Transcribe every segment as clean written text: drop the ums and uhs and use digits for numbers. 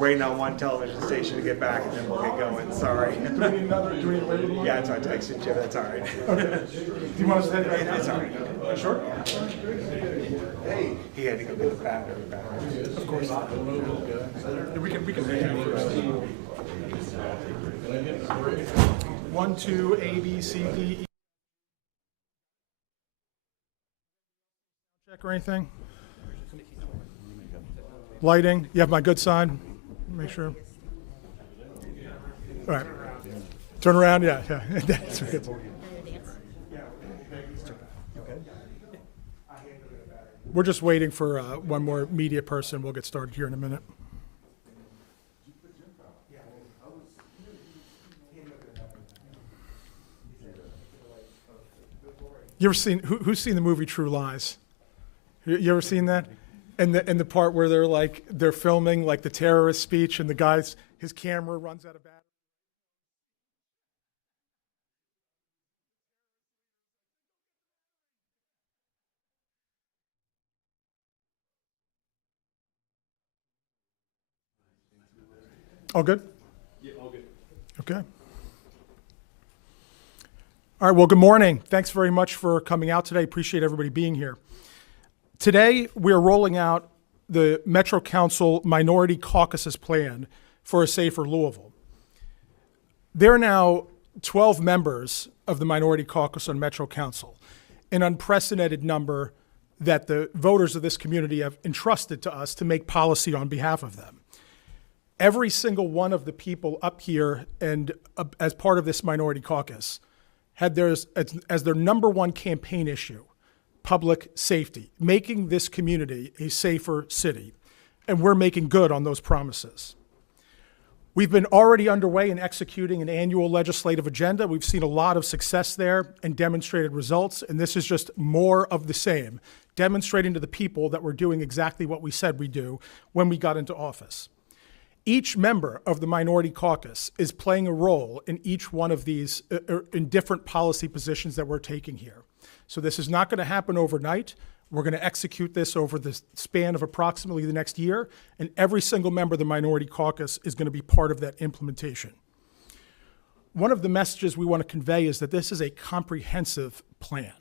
waiting on one television station to get back, and then we'll get going. Sorry. Do we need another? Do we need to wait a little? Yeah, so I texted you. That's all right. Okay. Do you want us to head back? It's all right. Sure. Hey, he had to go get the bathroom. Of course. Yeah, we can take that first. 1, 2, A, B, C, D, E. Check or anything? Lighting. You have my good side? Make sure. All right. Turn around. Yeah. That's good. We're just waiting for one more media person. We'll get started here in a minute. You ever seen who's seen the movie True Lies? You ever seen that? And the part where they're filming like the terrorist speech, and his camera runs out of battery. All good? Yeah, all good. Okay. All right, well, good morning. Thanks very much for coming out today. Appreciate everybody being here. Today, we're rolling out the Metro Council Minority Caucus's plan for a safer Louisville. There are now 12 members of the Minority Caucus on Metro Council, an unprecedented number that the voters of this community have entrusted to us to make policy on behalf of them. Every single one of the people up here and as part of this Minority Caucus had theirs as their number one campaign issue, public safety, making this community a safer city. And we're making good on those promises. We've been already underway in executing an annual legislative agenda. We've seen a lot of success there and demonstrated results, and this is just more of the same, demonstrating to the people that we're doing exactly what we said we'd do when we got into office. Each member of the Minority Caucus is playing a role in each one of these, in different policy positions that we're taking here. So this is not going to happen overnight. We're going to execute this over the span of approximately the next year, and every single member of the Minority Caucus is going to be part of that implementation. One of the messages we want to convey is that this is a comprehensive plan.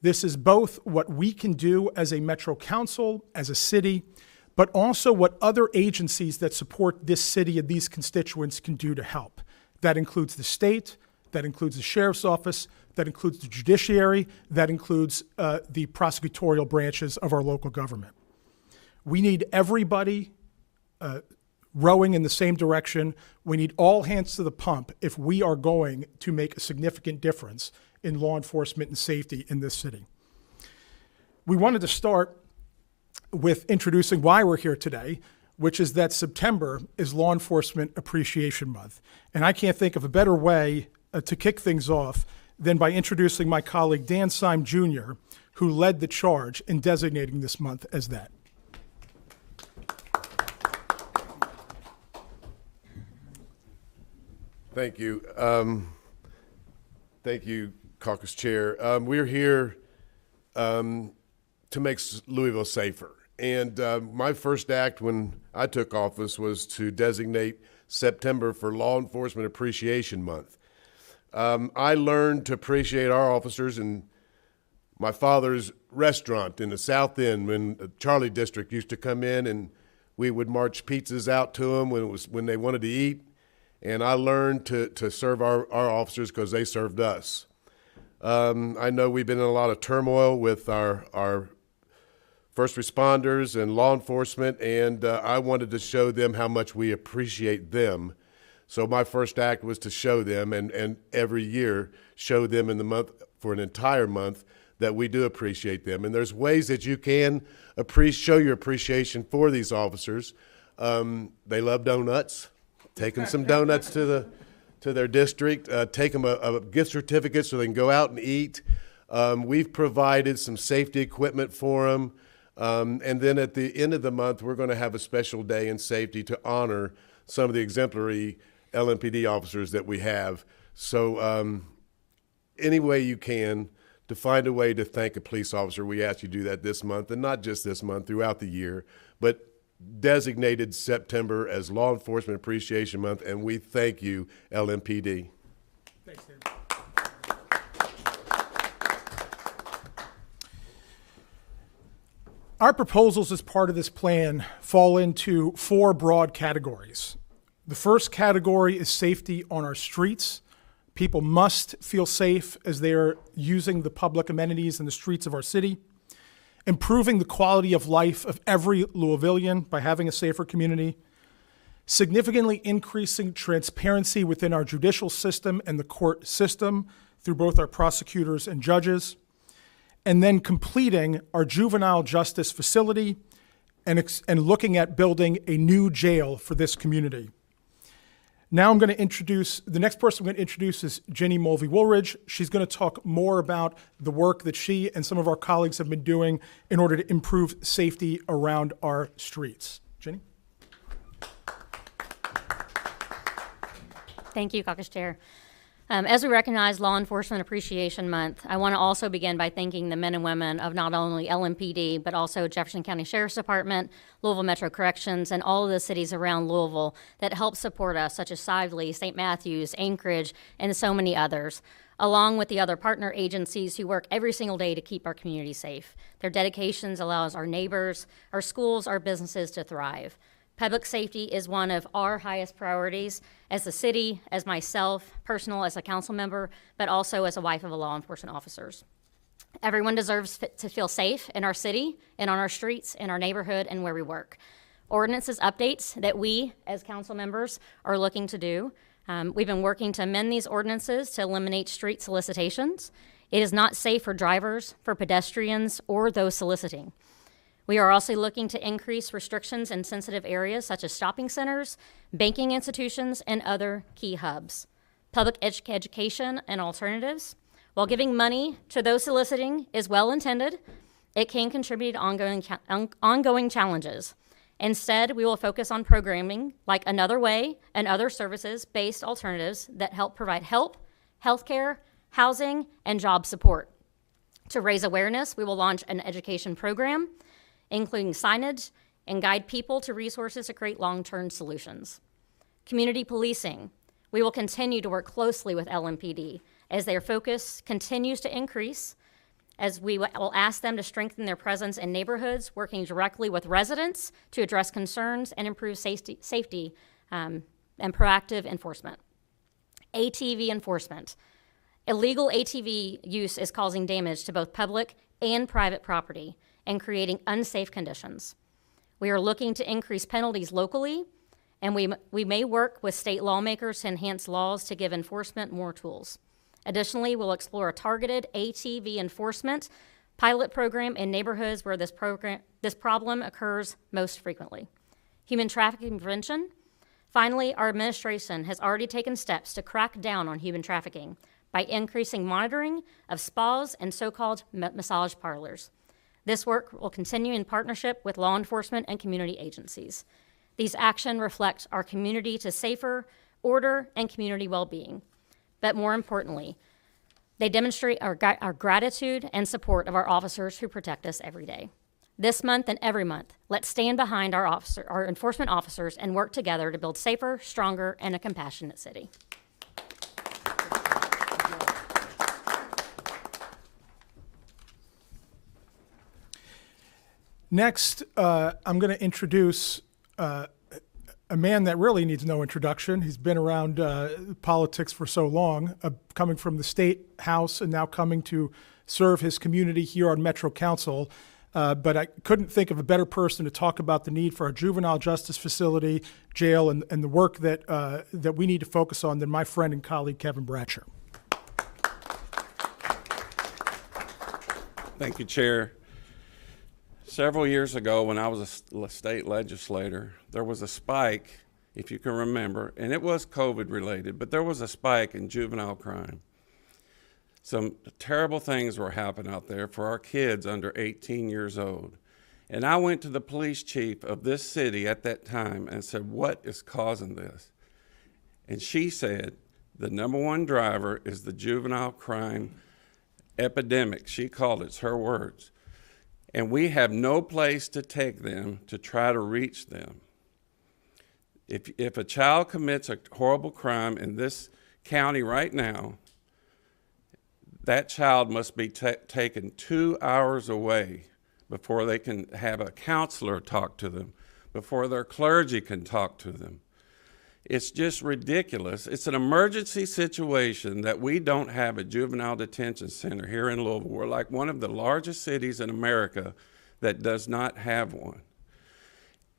This is both what we can do as a Metro Council, as a city, but also what other agencies that support this city and these constituents can do to help. That includes the state, that includes the sheriff's office, that includes the judiciary, that includes the prosecutorial branches of our local government. We need everybody rowing in the same direction. We need all hands to the pump if we are going to make a significant difference in law enforcement and safety in this city. We wanted to start with introducing why we're here today, which is that September is Law Enforcement Appreciation Month. And I can't think of a better way to kick things off than by introducing my colleague Dan Syme Jr., who led the charge in designating this month as that. Thank you. Thank you, Caucus Chair. We're here to make Louisville safer. And my first act when I took office was to designate September for Law Enforcement Appreciation Month. I learned to appreciate our officers in my father's restaurant in the South End when the Charlie District used to come in, and we would march pizzas out to them when they wanted to eat. And I learned to serve our officers because they served us. I know we've been in a lot of turmoil with our first responders and law enforcement, and I wanted to show them how much we appreciate them. So my first act was to show them, and every year show them in the month, for an entire month, that we do appreciate them. And there's ways that you can show your appreciation for these officers. They love donuts. Take them some donuts to their district. Take them a gift certificate so they can go out and eat. We've provided some safety equipment for them. And then at the end of the month, we're going to have a special day in safety to honor some of the exemplary LMPD officers that we have. So any way you can to find a way to thank a police officer, we ask you to do that this month, and not just this month, throughout the year. But designated September as Law Enforcement Appreciation Month, and we thank you, LMPD. Thanks, Dan. Our proposals as part of this plan fall into 4 broad categories. The first category is safety on our streets. People must feel safe as they are using the public amenities in the streets of our city. Improving the quality of life of every Louisvillian by having a safer community. Significantly increasing transparency within our judicial system and the court system through both our prosecutors and judges. And then completing our juvenile justice facility and looking at building a new jail for this community. Now I'm going to introduce, the next person I'm going to introduce is Jenny Mulvey-Woolridge. She's going to talk more about the work that she and some of our colleagues have been doing in order to improve safety around our streets. Jenny? Thank you, Caucus Chair. As we recognize Law Enforcement Appreciation Month, I want to also begin by thanking the men and women of not only LMPD, but also Jefferson County Sheriff's Department, Louisville Metro Corrections, and all of the cities around Louisville that help support us, such as Sively, St. Matthews, Anchorage, and so many others, along with the other partner agencies who work every single day to keep our community safe. Their dedications allows our neighbors, our schools, our businesses to thrive. Public safety is one of our highest priorities as a city, as myself, personal as a council member, but also as a wife of a law enforcement officers. Everyone deserves to feel safe in our city and on our streets, in our neighborhood, and where we work. Ordinances updates that we, as council members, are looking to do. We've been working to amend these ordinances to eliminate street solicitations. It is not safe for drivers, for pedestrians, or those soliciting. We are also looking to increase restrictions in sensitive areas such as shopping centers, banking institutions, and other key hubs. Public education and alternatives. While giving money to those soliciting is well intended, it can contribute to ongoing challenges. Instead, we will focus on programming like Another Way and other services-based alternatives that help provide help, healthcare, housing, and job support. To raise awareness, we will launch an education program including signage, and guide people to resources to create long-term solutions. Community policing. We will continue to work closely with LMPD as their focus continues to increase, as we will ask them to strengthen their presence in neighborhoods, working directly with residents to address concerns and improve safety and proactive enforcement. ATV enforcement. Illegal ATV use is causing damage to both public and private property and creating unsafe conditions. We are looking to increase penalties locally, and we may work with state lawmakers to enhance laws to give enforcement more tools. Additionally, we'll explore a targeted ATV enforcement pilot program in neighborhoods where this problem occurs most frequently. Human trafficking prevention. Finally, our administration has already taken steps to crack down on human trafficking by increasing monitoring of spas and so-called massage parlors. This work will continue in partnership with law enforcement and community agencies. These actions reflect our community to safer order and community well-being. But more importantly, they demonstrate our gratitude and support of our officers who protect us every day. This month and every month, let's stand behind our enforcement officers and work together to build safer, stronger, and a compassionate city. Next, I'm going to introduce a man that really needs no introduction. He's been around politics for so long, coming from the State House and now coming to serve his community here on Metro Council. But I couldn't think of a better person to talk about the need for a juvenile justice facility, jail, and the work that we need to focus on than my friend and colleague, Kevin Bratcher. Thank you, Chair. Several years ago, when I was a state legislator, there was a spike, if you can remember, and it was COVID related, but there was a spike in juvenile crime. Some terrible things were happening out there for our kids under 18 years old. And I went to the police chief of this city at that time and said, what is causing this? And she said, the number one driver is the juvenile crime epidemic. She called it, it's her words. and we have no place to take them to try to reach them. If a child commits a horrible crime in this county right now, that child must be taken 2 hours away before they can have a counselor talk to them, before their clergy can talk to them. It's just ridiculous. It's an emergency situation that we don't have a juvenile detention center here in Louisville. We're like one of the largest cities in America that does not have one.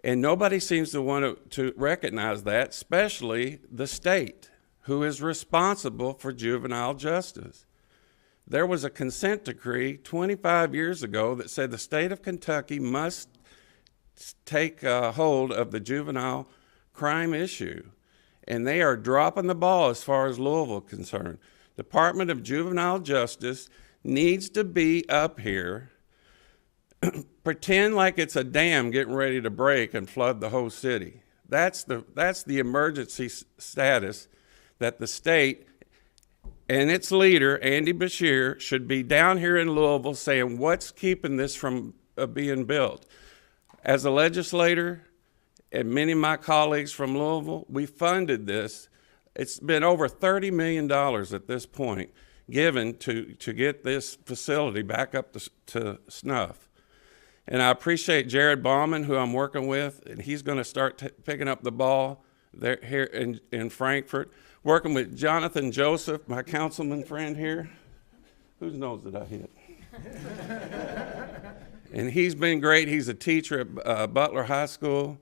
And nobody seems to want to recognize that, especially the state, who is responsible for juvenile justice. There was a consent decree 25 years ago that said the state of Kentucky must take hold of the juvenile crime issue. And they are dropping the ball as far as Louisville is concerned. Department of Juvenile Justice needs to be up here, pretend like it's a dam getting ready to break and flood the whole city. That's the emergency status that the state and its leader, Andy Beshear, should be down here in Louisville saying, what's keeping this from being built? As a legislator, and many of my colleagues from Louisville, we funded this. It's been over $30 million at this point given to get this facility back up to snuff. And I appreciate Jared Bauman, who I'm working with, and he's going to start picking up the ball there here in Frankfort. Working with Jonathan Joseph, my councilman friend here. Whose nose did I hit? And he's been great. He's a teacher at Butler High School.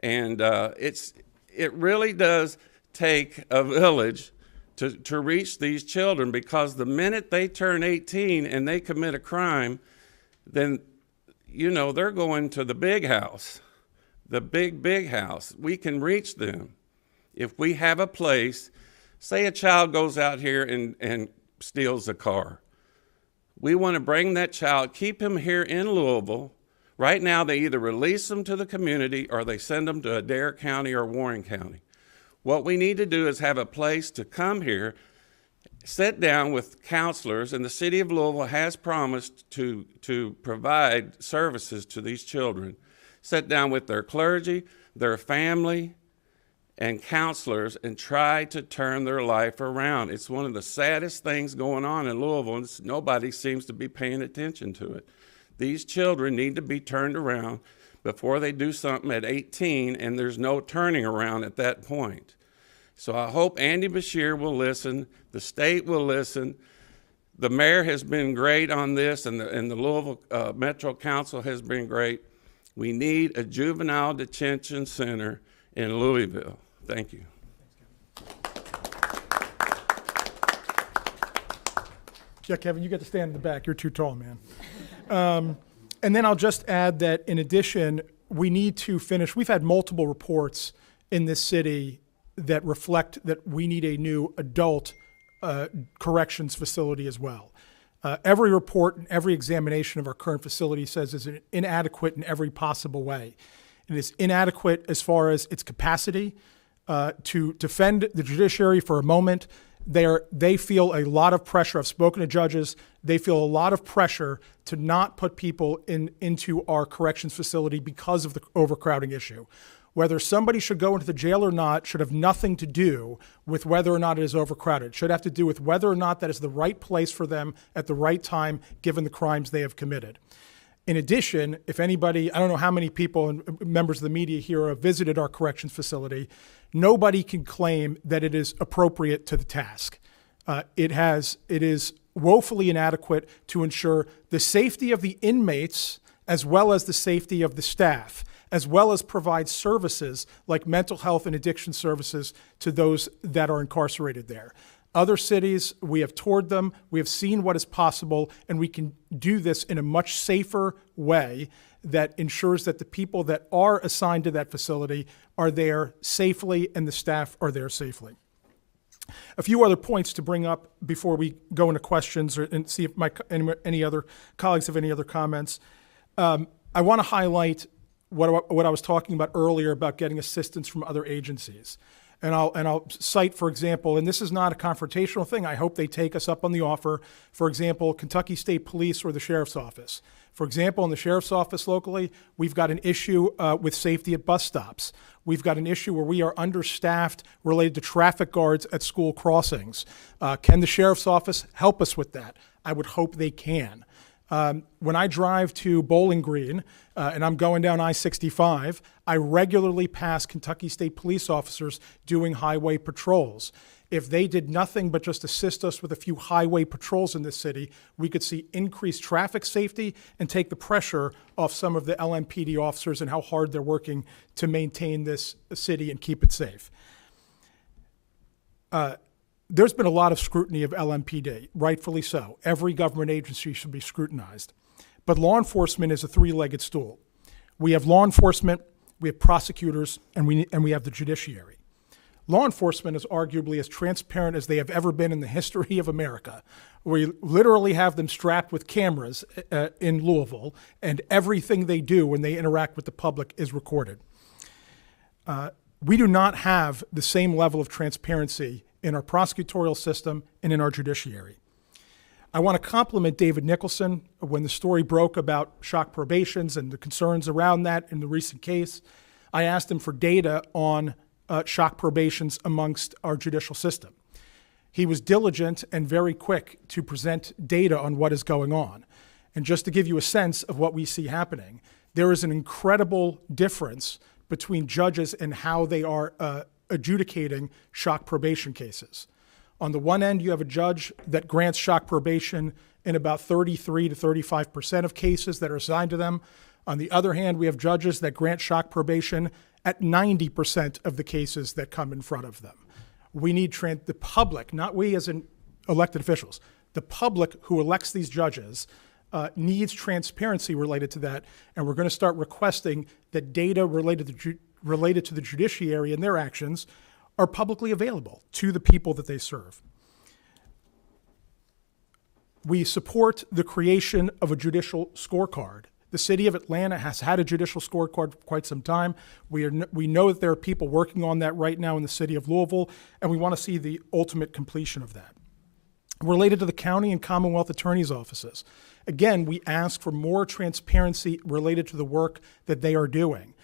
And it really does take a village to reach these children, because the minute they turn 18 and they commit a crime, then, you know, they're going to the big house, the big house. We can reach them if we have a place. Say a child goes out here and steals a car. We want to bring that child, keep him here in Louisville. Right now, they either release them to the community or they send them to Adair County or Warren County. What we need to do is have a place to come here, sit down with counselors, and the city of Louisville has promised to provide services to these children. Sit down with their clergy, their family, and counselors, and try to turn their life around. It's one of the saddest things going on in Louisville, and nobody seems to be paying attention to it. These children need to be turned around before they do something at 18, and there's no turning around at that point. So I hope Andy Beshear will listen, the state will listen. The mayor has been great on this, and the Louisville Metro Council has been great. We need a juvenile detention center in Louisville. Thank you. Yeah, Kevin, you get to stand in the back. You're too tall, man. And then I'll just add that in addition, we need to finish. We've had multiple reports in this city that reflect that we need a new adult corrections facility as well. Every report and every examination of our current facility says it's inadequate in every possible way. It is inadequate as far as its capacity to defend the judiciary for a moment. They feel a lot of pressure. I've spoken to judges. They feel a lot of pressure to not put people into our corrections facility because of the overcrowding issue. Whether somebody should go into the jail or not should have nothing to do with whether or not it is overcrowded. It should have to do with whether or not that is the right place for them at the right time, given the crimes they have committed. In addition, if anybody, I don't know how many people and members of the media here have visited our corrections facility, nobody can claim that it is appropriate to the task. It is woefully inadequate to ensure the safety of the inmates as well as the safety of the staff, as well as provide services like mental health and addiction services to those that are incarcerated there. Other cities, we have toured them, we have seen what is possible, and we can do this in a much safer way that ensures that the people that are assigned to that facility are there safely and the staff are there safely. A few other points to bring up before we go into questions and see if any other colleagues have any other comments. I want to highlight what I was talking about earlier about getting assistance from other agencies. And I'll cite, for example, and this is not a confrontational thing. I hope they take us up on the offer. For example, Kentucky State Police or the Sheriff's Office. For example, in the Sheriff's Office locally, we've got an issue with safety at bus stops. We've got an issue where we are understaffed related to traffic guards at school crossings. Can the Sheriff's Office help us with that? I would hope they can. When I drive to Bowling Green and I'm going down I-65, I regularly pass Kentucky State Police officers doing highway patrols. If they did nothing but just assist us with a few highway patrols in this city, we could see increased traffic safety and take the pressure off some of the LMPD officers and how hard they're working to maintain this city and keep it safe. There's been a lot of scrutiny of LMPD, rightfully so. Every government agency should be scrutinized. But law enforcement is a three-legged stool. We have law enforcement, we have prosecutors, and we have the judiciary. Law enforcement is arguably as transparent as they have ever been in the history of America. We literally have them strapped with cameras in Louisville, and everything they do when they interact with the public is recorded. We do not have the same level of transparency in our prosecutorial system and in our judiciary. I want to compliment David Nicholson. When the story broke about shock probations and the concerns around that in the recent case, I asked him for data on shock probations amongst our judicial system. He was diligent and very quick to present data on what is going on. And just to give you a sense of what we see happening, there is an incredible difference between judges and how they are adjudicating shock probation cases. On the one end, you have a judge that grants shock probation in about 33 to 35% of cases that are assigned to them. On the other hand, we have judges that grant shock probation at 90% of the cases that come in front of them. We need the public, not we as in elected officials, the public who elects these judges needs transparency related to that, and we're going to start requesting that data related to the judiciary and their actions are publicly available to the people that they serve. We support the creation of a judicial scorecard. The city of Atlanta has had a judicial scorecard for quite some time. We know that there are people working on that right now in the city of Louisville, and we want to see the ultimate completion of that. Related to the county and Commonwealth attorney's offices, again, we ask for more transparency related to the work that they are doing.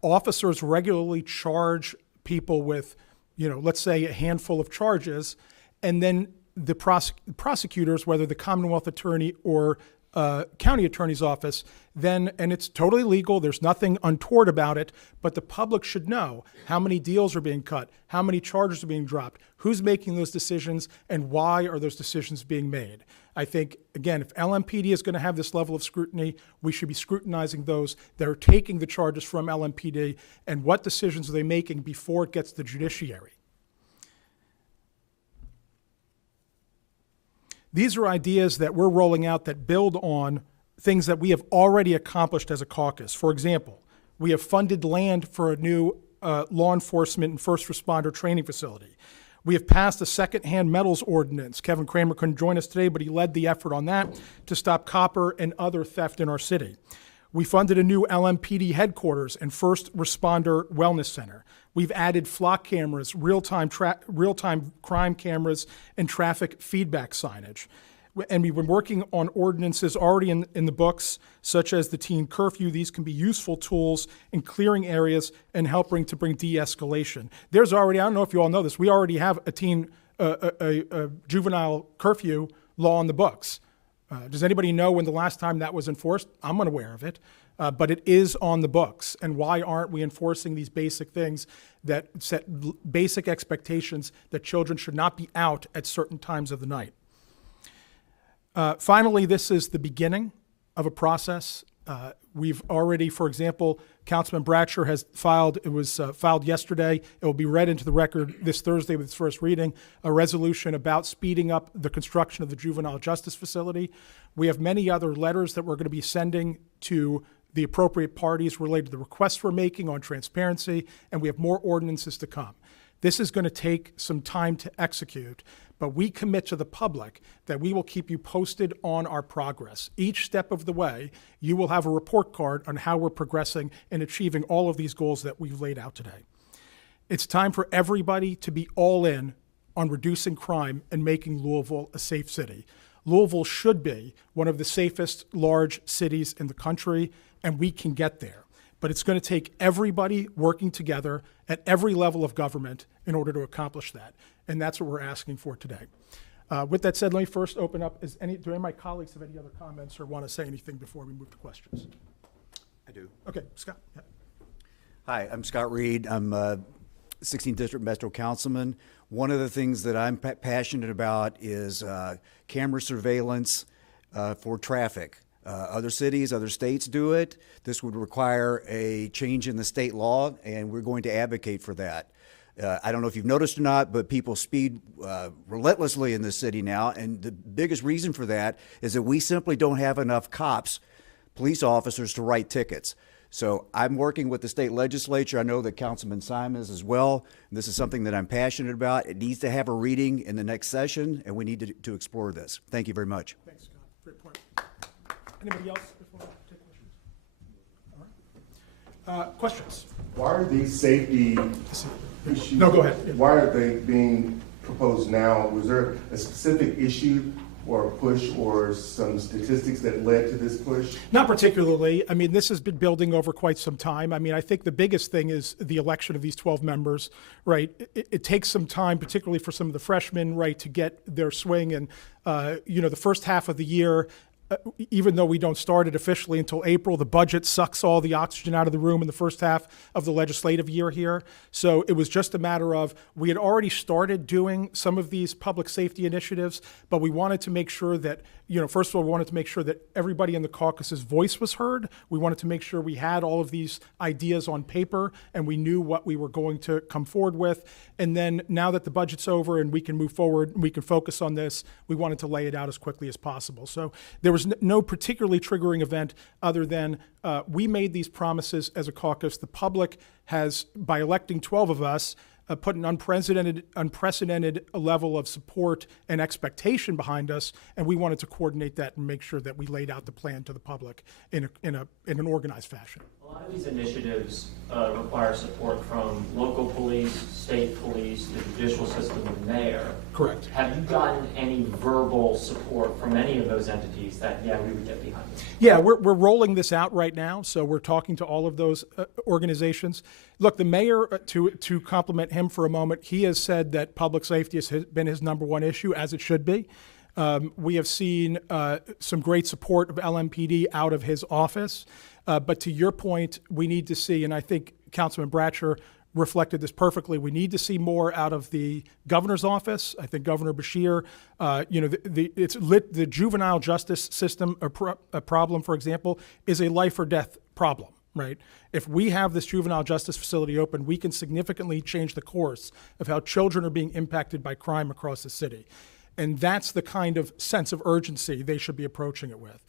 Officers regularly charge people with, let's say a handful of charges, and then the prosecutors, whether the Commonwealth attorney or county attorney's office, and it's totally legal, there's nothing untoward about it, but the public should know how many deals are being cut, how many charges are being dropped, who's making those decisions, and why are those decisions being made. I think, again, if LMPD is going to have this level of scrutiny, we should be scrutinizing those that are taking the charges from LMPD and what decisions are they making before it gets to the judiciary. These are ideas that we're rolling out that build on things that we have already accomplished as a caucus. For example, we have funded land for a new law enforcement and first responder training facility. We have passed a secondhand metals ordinance. Kevin Kramer couldn't join us today, but he led the effort on that to stop copper and other theft in our city. We funded a new LMPD headquarters and first responder wellness center. We've added flock cameras, real-time crime cameras, and traffic feedback signage. And we've been working on ordinances already in the books, such as the teen curfew. These can be useful tools in clearing areas and helping to bring de-escalation. There's already, I don't know if you all know this, we already have a juvenile curfew law in the books. Does anybody know when the last time that was enforced? I'm unaware of it, but it is on the books. And why aren't we enforcing these basic things that set basic expectations that children should not be out at certain times of the night? Finally, this is the beginning of a process. We've already, for example, Councilman Bratcher has filed, it was filed yesterday, it will be read into the record this Thursday with its first reading, a resolution about speeding up the construction of the juvenile justice facility. We have many other letters that we're going to be sending to the appropriate parties related to the requests we're making on transparency, and we have more ordinances to come. This is going to take some time to execute, but we commit to the public that we will keep you posted on our progress. Each step of the way, you will have a report card on how we're progressing and achieving all of these goals that we've laid out today. It's time for everybody to be all in on reducing crime and making Louisville a safe city. Louisville should be one of the safest large cities in the country, and we can get there. But it's going to take everybody working together at every level of government in order to accomplish that. And that's what we're asking for today. With that said, let me first open up. Do any of my colleagues have any other comments or want to say anything before we move to questions? I do. Okay, Scott. Yeah. Hi, I'm Scott Reed. I'm 16th District Metro Councilman. One of the things that I'm passionate about is camera surveillance for traffic. Other cities, other states do it. This would require a change in the state law, and we're going to advocate for that. I don't know if you've noticed or not, but people speed relentlessly in this city now, and the biggest reason for that is that we simply don't have enough cops, police officers, to write tickets. So I'm working with the state legislature. I know that Councilman Simons as well. And this is something that I'm passionate about. It needs to have a reading in the next session, and we need to explore this. Thank you very much. Thanks, Scott. Great point. Anybody else before I take questions? All right. Questions? Why are these safety issues? No, go ahead. Yeah. Why are they being proposed now? Was there a specific issue or a push or some statistics that led to this push? Not particularly. I mean, this has been building over quite some time. I mean, I think the biggest thing is the election of these 12 members, right? It takes some time, particularly for some of the freshmen, right, to get their swing. And, the first half of the year, even though we don't start it officially until April, the budget sucks all the oxygen out of the room in the first half of the legislative year here. So it was just a matter of, we had already started doing some of these public safety initiatives, but we wanted to make sure that, first of all, we wanted to make sure that everybody in the caucus's voice was heard. We wanted to make sure we had all of these ideas on paper and we knew what we were going to come forward with. And then now that the budget's over and we can move forward, we can focus on this, we wanted to lay it out as quickly as possible. So there was no particularly triggering event other than we made these promises as a caucus. The public has, by electing 12 of us, put an unprecedented level of support and expectation behind us, and we wanted to coordinate that and make sure that we laid out the plan to the public in an organized fashion. A lot of these initiatives require support from local police, state police, the judicial system, and the mayor. Correct. Have you gotten any verbal support from any of those entities that, yeah, we would get behind this? Yeah, we're rolling this out right now, so we're talking to all of those organizations. Look, the mayor, to compliment him for a moment, he has said that public safety has been his number one issue, as it should be. We have seen some great support of LMPD out of his office. But to your point, we need to see, and I think Councilman Bratcher reflected this perfectly, we need to see more out of the governor's office. I think Governor Beshear, the juvenile justice system, a problem, for example, is a life or death problem, right? If we have this juvenile justice facility open, we can significantly change the course of how children are being impacted by crime across the city. And that's the kind of sense of urgency they should be approaching it with.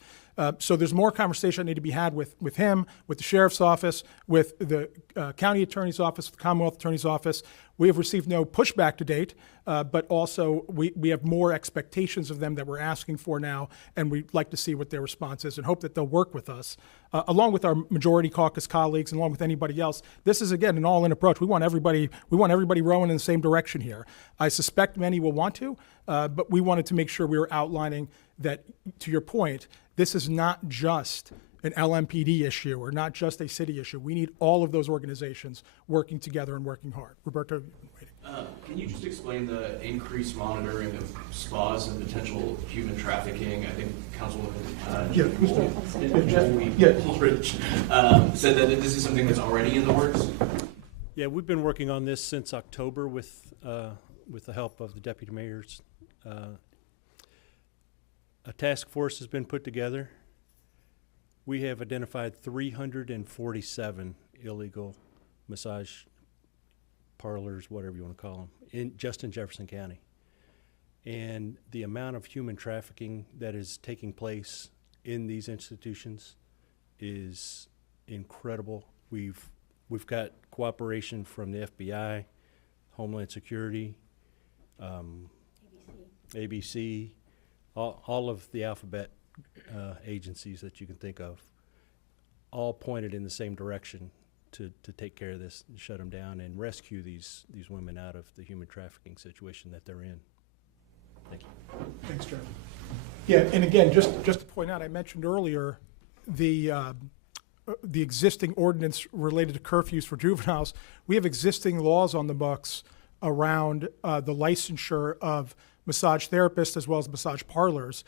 So there's more conversation that need to be had with him, with the sheriff's office, with the county attorney's office, the Commonwealth attorney's office. We have received no pushback to date, but also we have more expectations of them that we're asking for now, and we'd like to see what their response is and hope that they'll work with us, along with our majority caucus colleagues and along with anybody else. This is, again, an all-in approach. We want everybody rowing in the same direction here. I suspect many will want to, but we wanted to make sure we were outlining that, to your point, this is not just an LMPD issue or not just a city issue. We need all of those organizations working together and working hard. Roberto, you've been waiting. Can you just explain the increased monitoring of spas and potential human trafficking? I think Councilwoman Woolridge said that this is something that's already in the works. Yeah, we've been working on this since October with the help of the deputy mayors. A task force has been put together. We have identified 347 illegal massage parlors, whatever you want to call them, just in Jefferson County. And the amount of human trafficking that is taking place in these institutions is incredible. We've got cooperation from the FBI, Homeland Security, ABC, all of the alphabet agencies that you can think of, all pointed in the same direction to take care of this and shut them down and rescue these women out of the human trafficking situation that they're in. Thank you. Thanks, Jeff. Yeah, and again, just to point out, I mentioned earlier the existing ordinance related to curfews for juveniles. We have existing laws on the books around the licensure of massage therapists as well as massage parlors.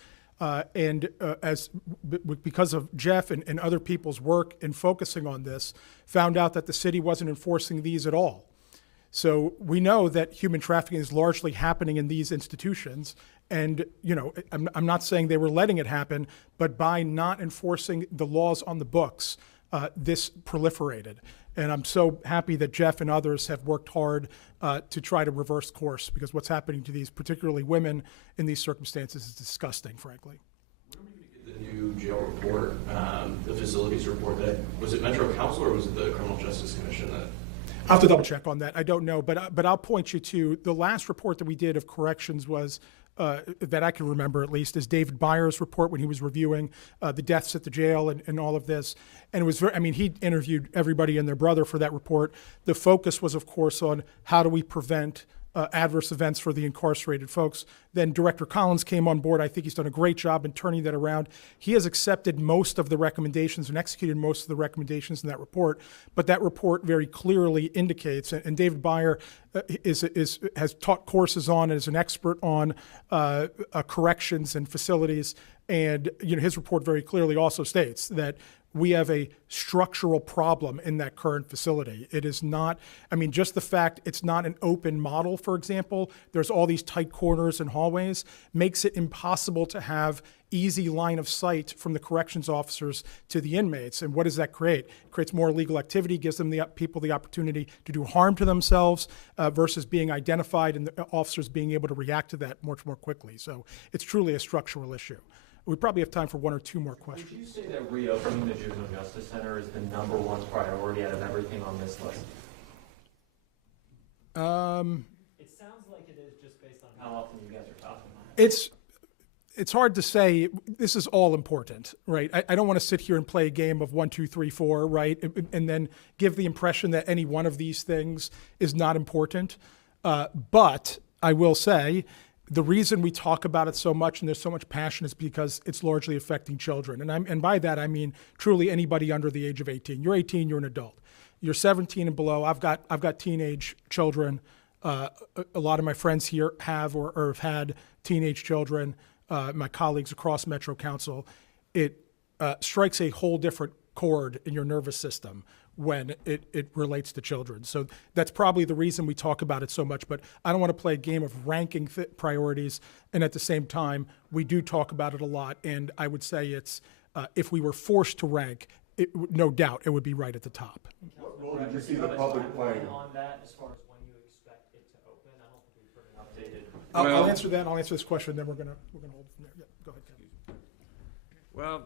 Because of Jeff and other people's work in focusing on this, found out that the city wasn't enforcing these at all. So we know that human trafficking is largely happening in these institutions. And, I'm not saying they were letting it happen, but by not enforcing the laws on the books, this proliferated. And I'm so happy that Jeff and others have worked hard to try to reverse course, because what's happening to these, particularly women in these circumstances, is disgusting, frankly. When are we going to get the new jail report, the facilities report? Was it Metro Council or was it the Criminal Justice Commission that? I'll have to double check on that. I don't know, but I'll point you to the last report that we did of corrections was, that I can remember at least, is David Byers' report when he was reviewing the deaths at the jail and all of this. And it was he interviewed everybody and their brother for that report. The focus was, of course, on how do we prevent adverse events for the incarcerated folks. Then Director Collins came on board. I think he's done a great job in turning that around. He has accepted most of the recommendations and executed most of the recommendations in that report. But that report very clearly indicates, and David Byer has taught courses on and is an expert on corrections and facilities. And his report very clearly also states that we have a structural problem in that current facility. It is not, just the fact it's not an open model, for example, there's all these tight corners and hallways, makes it impossible to have easy line of sight from the corrections officers to the inmates. And what does that create? It creates more illegal activity, gives them people the opportunity to do harm to themselves versus being identified and the officers being able to react to that much more quickly. So it's truly a structural issue. We probably have time for one or two more questions. Would you say that reopening the Juvenile Justice Center is the #1 priority out of everything on this list? It sounds like it is, just based on how often you guys are talking about it. It's hard to say. This is all important, right? I don't want to sit here and play a game of 1, 2, 3, 4, right? And then give the impression that any one of these things is not important. But I will say, the reason we talk about it so much and there's so much passion is because it's largely affecting children. And by that, I mean truly anybody under the age of 18. You're 18, you're an adult. You're 17 and below. I've got teenage children. A lot of my friends here have or have had teenage children. My colleagues across Metro Council. It strikes a whole different chord in your nervous system when it relates to children. So that's probably the reason we talk about it so much, but I don't want to play a game of ranking priorities, and at the same time, we do talk about it a lot, and I would say it's, if we were forced to rank, no doubt it would be right at the top. What role did you see the public playing? On that, as far as when you expect it to open, I don't think we've heard an updated. I'll answer that, I'll answer this question, then we're gonna hold from there. Yeah, go ahead, Kevin. Well,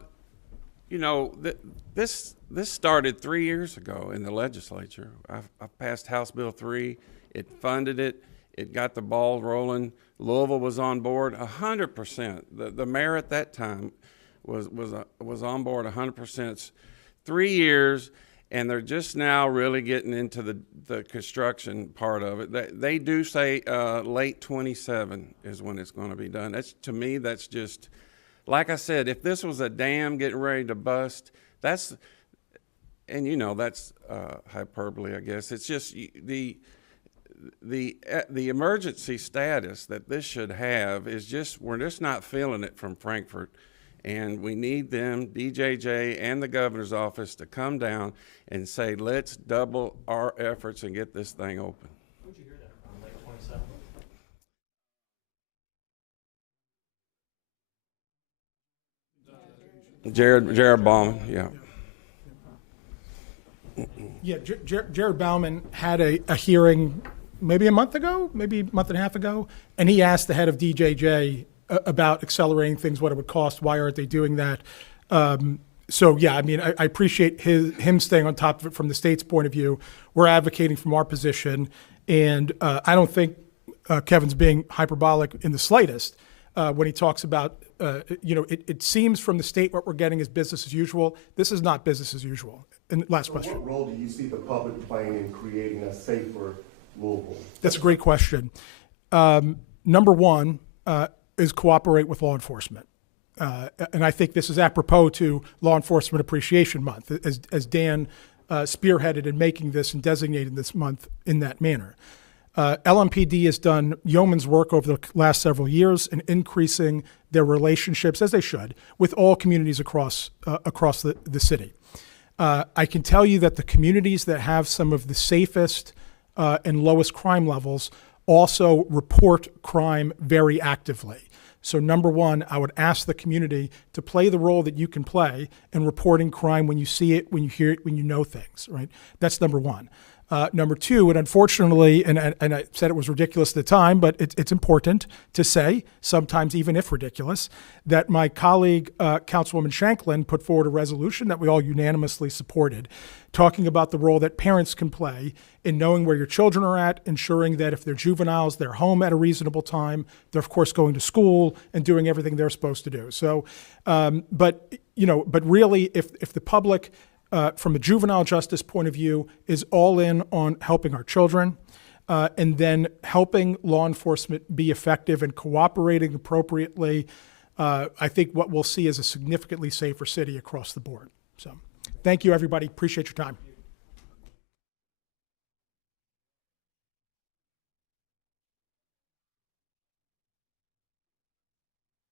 this started 3 years ago in the legislature. I passed House Bill 3. It funded it. It got the ball rolling. Louisville was on board 100%. The mayor at that time was on board 100%. It's 3 years, and they're just now really getting into the construction part of it. They do say late 27 is when it's going to be done. To me, that's just, like I said, if this was a dam getting ready to bust, that's hyperbole, I guess. It's just the emergency status that this should have is just, we're just not feeling it from Frankfurt. And we need them, DJJ and the governor's office, to come down and say, let's double our efforts and get this thing open. Would you hear that from late 27? Jared Bauman, yeah. Yeah, Jared Bauman had a hearing maybe a month ago, maybe a month and a half ago, and he asked the head of DJJ about accelerating things, what it would cost, why aren't they doing that? So yeah, I mean, I appreciate him staying on top of it from the state's point of view. We're advocating from our position, and I don't think Kevin's being hyperbolic in the slightest. when he talks about, it seems from the state what we're getting is business as usual. This is not business as usual. And last So question. what role do you see the public playing in creating a safer Louisville? That's a great question. Number one is cooperate with law enforcement. And I think this is apropos to Law Enforcement Appreciation Month, as Dan spearheaded in making this and designating this month in that manner. LMPD has done yeoman's work over the last several years in increasing their relationships, as they should, with all communities across the city. I can tell you that the communities that have some of the safest and lowest crime levels also report crime very actively. So number one, I would ask the community to play the role that you can play in reporting crime when you see it, when you hear it, when you know things, right? That's number one. Number two, and unfortunately, and I said it was ridiculous at the time, but it's important to say, sometimes even if ridiculous, that my colleague, Councilwoman Shanklin, put forward a resolution that we all unanimously supported, talking about the role that parents can play in knowing where your children are at, ensuring that if they're juveniles, they're home at a reasonable time, they're of course going to school and doing everything they're supposed to do. So, but really, if the public, from a juvenile justice point of view, is all in on helping our children, and then helping law enforcement be effective and cooperating appropriately, I think what we'll see is a significantly safer city across the board. So thank you, everybody. Appreciate your time.